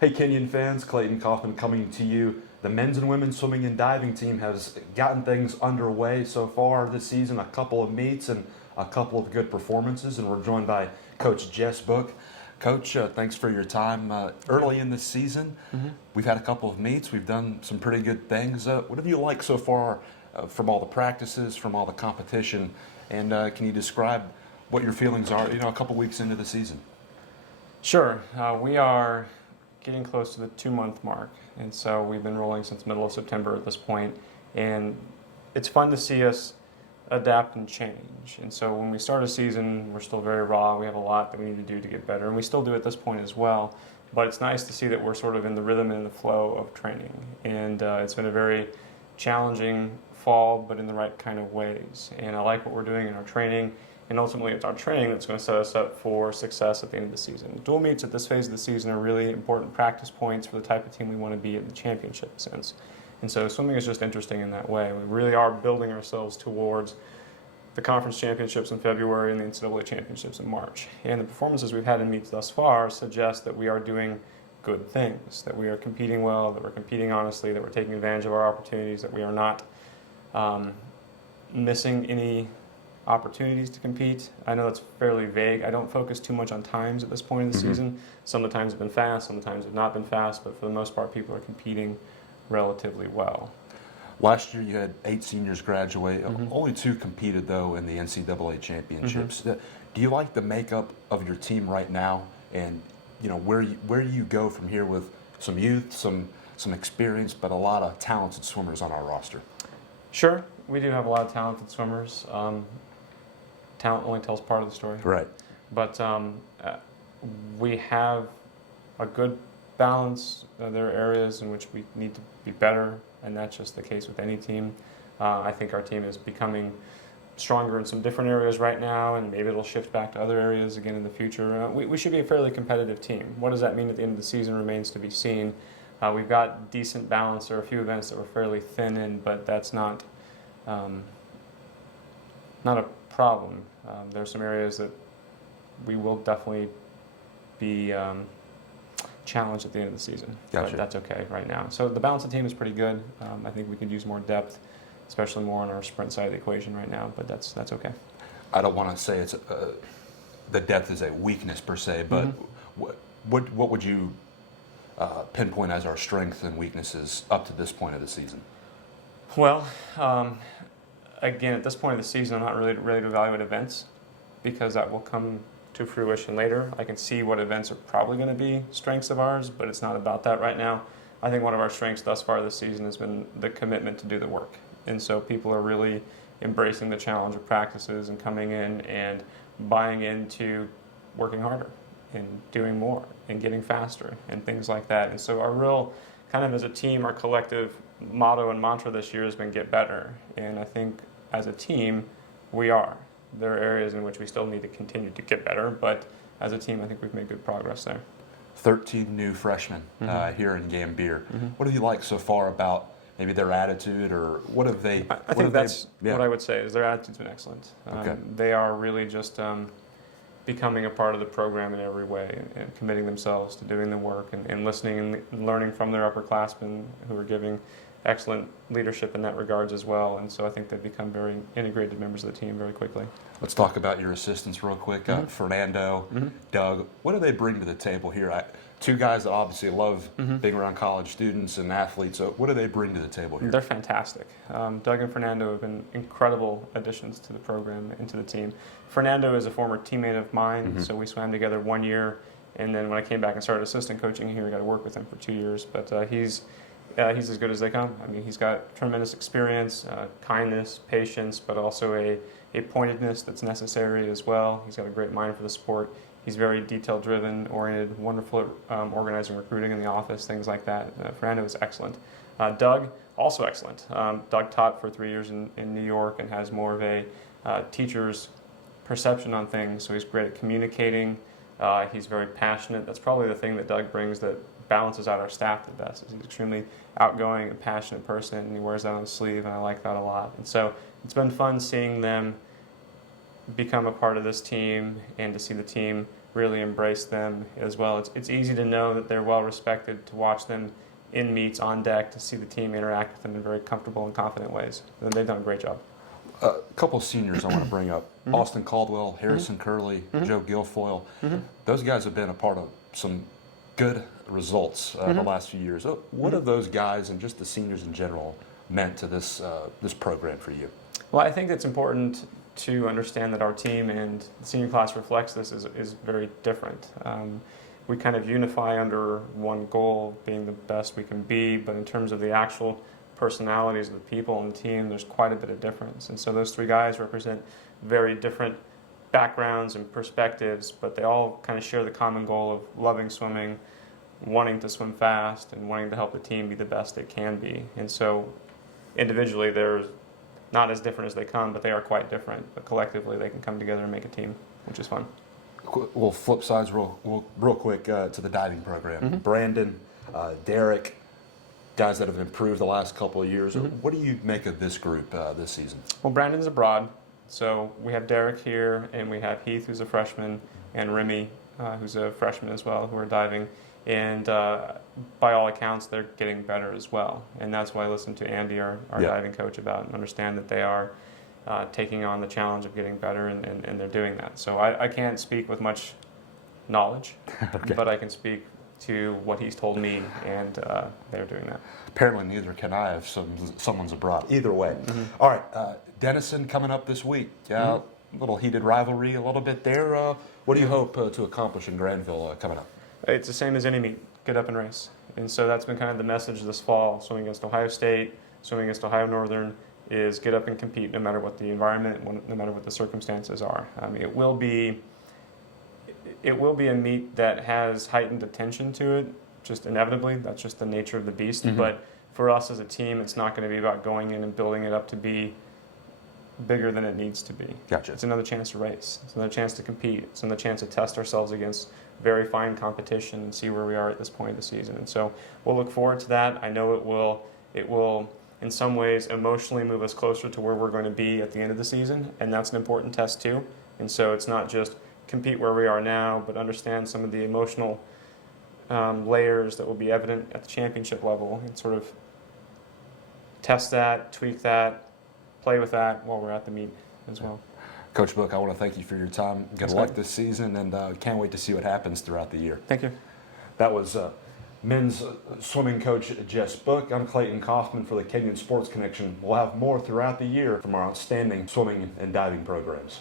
Hey Kenyon fans, Clayton Kaufman coming to you. The men's and women's swimming and diving team has gotten things underway so far this season, a couple of meets and a couple of good performances, and we're joined by Coach Jess Book. Coach, thanks for your time early in this season. We've had a couple of meets. We've done some pretty good things. What have you liked so far from all the practices, from all the competition, and can you describe what your feelings are, a couple weeks into the season? Sure. We are getting close to the 2-month mark, and so we've been rolling since middle of September at this point, and it's fun to see us adapt and change. And so when we start a season, we're still very raw. We have a lot that we need to do to get better, and we still do at this point as well. But it's nice to see that we're sort of in the rhythm and the flow of training, and it's been a very challenging fall, but in the right kind of ways. And I like what we're doing in our training. And ultimately, it's our training that's going to set us up for success at the end of the season. Dual meets at this phase of the season are really important practice points for the type of team we want to be in the championship sense. And so swimming is just interesting in that way. We really are building ourselves towards the conference championships in February and the NCAA championships in March. And the performances we've had in meets thus far suggest that we are doing good things, that we are competing well, that we're competing honestly, that we're taking advantage of our opportunities, that we are not missing any opportunities to compete. I know that's fairly vague. I don't focus too much on times at this point in the season. Some of the times have been fast, some of the times have not been fast, but for the most part, people are competing relatively well. Last year you had 8 seniors graduate. Only 2 competed, though, in the NCAA championships. Do you like the makeup of your team right now? And, where do you go from here with some youth, some experience, but a lot of talented swimmers on our roster? Sure. We do have a lot of talented swimmers. Talent only tells part of the story. Right. But we have a good balance. There are areas in which we need to be better, and that's just the case with any team. I think our team is becoming stronger in some different areas right now, and maybe it'll shift back to other areas again in the future. We should be a fairly competitive team. What does that mean at the end of the season remains to be seen. We've got decent balance. There are a few events that we're fairly thin in, but that's not a problem. There are some areas that we will definitely be challenged at the end of the season. Gotcha. But that's okay right now. So the balance of the team is pretty good. I think we could use more depth, especially more on our sprint side of the equation right now, but that's okay. I don't want to say it's the depth is a weakness per se, but what would you pinpoint as our strengths and weaknesses up to this point of the season? Well, again, at this point of the season, I'm not really ready to evaluate events because that will come to fruition later. I can see what events are probably going to be strengths of ours, but it's not about that right now. I think one of our strengths thus far this season has been the commitment to do the work. And so people are really embracing the challenge of practices and coming in and buying into working harder and doing more and getting faster and things like that. And so our real, kind of as a team, our collective motto and mantra this year has been get better. And I think as a team, we are. There are areas in which we still need to continue to get better, but as a team, I think we've made good progress there. 13 new freshmen here in Gambier. What have you liked so far about maybe their attitude, or what have they? I think that's what I would say is their attitude's been excellent. Okay. They are really just becoming a part of the program in every way and committing themselves to doing the work and listening and learning from their upperclassmen who are giving excellent leadership in that regards as well. And so I think they've become very integrated members of the team very quickly. Let's talk about your assistants real quick. Fernando, Doug, what do they bring to the table here? 2 guys that obviously love being around college students and athletes. So what do they bring to the table here? They're fantastic. Doug and Fernando have been incredible additions to the program and to the team. Fernando is a former teammate of mine, so we swam together 1 year. And then when I came back and started assistant coaching here, I got to work with him for 2 years. But he's as good as they come. I mean, he's got tremendous experience, kindness, patience, but also a pointedness that's necessary as well. He's got a great mind for the sport. He's very detail-driven, oriented, wonderful at organizing recruiting in the office, things like that. Fernando is excellent. Doug, also excellent. Doug taught for 3 years in New York and has more of a teacher's perception on things, so he's great at communicating. He's very passionate. That's probably the thing that Doug brings that balances out our staff the best. He's an extremely outgoing and passionate person, and he wears that on his sleeve, and I like that a lot. And so it's been fun seeing them become a part of this team and to see the team really embrace them as well. It's easy to know that they're well respected, to watch them in meets, on deck, to see the team interact with them in very comfortable and confident ways. And they've done a great job. A couple of seniors I want to bring up. Austin Caldwell, Harrison Curley, Joe Guilfoyle. Those guys have been a part of some good results the last few years. What have those guys and just the seniors in general meant to this program for you? Well, I think it's important to understand that our team and the senior class reflects this is very different. We kind of unify under one goal, being the best we can be, but in terms of the actual personalities of the people on the team, there's quite a bit of difference. And so those three guys represent very different backgrounds and perspectives, but they all kind of share the common goal of loving swimming, wanting to swim fast, and wanting to help the team be the best they can be. And so individually, they're not as different as they come, but they are quite different. But collectively, they can come together and make a team, which is fun. We'll flip sides real quick to the diving program. Brandon, Derek, guys that have improved the last couple of years. What do you make of this group this season? Well, Brandon's abroad, so we have Derek here, and we have Heath, who's a freshman, and Remy, who's a freshman as well, who are diving. And by all accounts, they're getting better as well. And that's why I listened to Andy, our diving coach, about and understand that they are taking on the challenge of getting better, and they're doing that. So I can't speak with much knowledge, but I can speak to what he's told me, and they're doing that. Apparently neither can I if someone's abroad. Either way. All right, Denison coming up this week. A little heated rivalry a little bit there. What do you hope to accomplish in Grandville coming up? It's the same as any meet, get up and race. And so that's been kind of the message this fall, swimming against Ohio State, swimming against Ohio Northern, is get up and compete no matter what the environment, no matter what the circumstances are. It will be a meet that has heightened attention to it, just inevitably. That's just the nature of the beast. But for us as a team, it's not going to be about going in and building it up to be bigger than it needs to be. Gotcha. It's another chance to race. It's another chance to compete. It's another chance to test ourselves against very fine competition and see where we are at this point of the season. And so we'll look forward to that. I know it will in some ways emotionally move us closer to where we're going to be at the end of the season, and that's an important test too. And so it's not just compete where we are now, but understand some of the emotional layers that will be evident at the championship level, and sort of test that, tweak that, play with that while we're at the meet as well. Coach Book, I want to thank you for your time. Good luck this season, and can't wait to see what happens throughout the year. Thank you. That was men's swimming coach Jess Book. I'm Clayton Kaufman for the Kenyon Sports Connection. We'll have more throughout the year from our outstanding swimming and diving programs.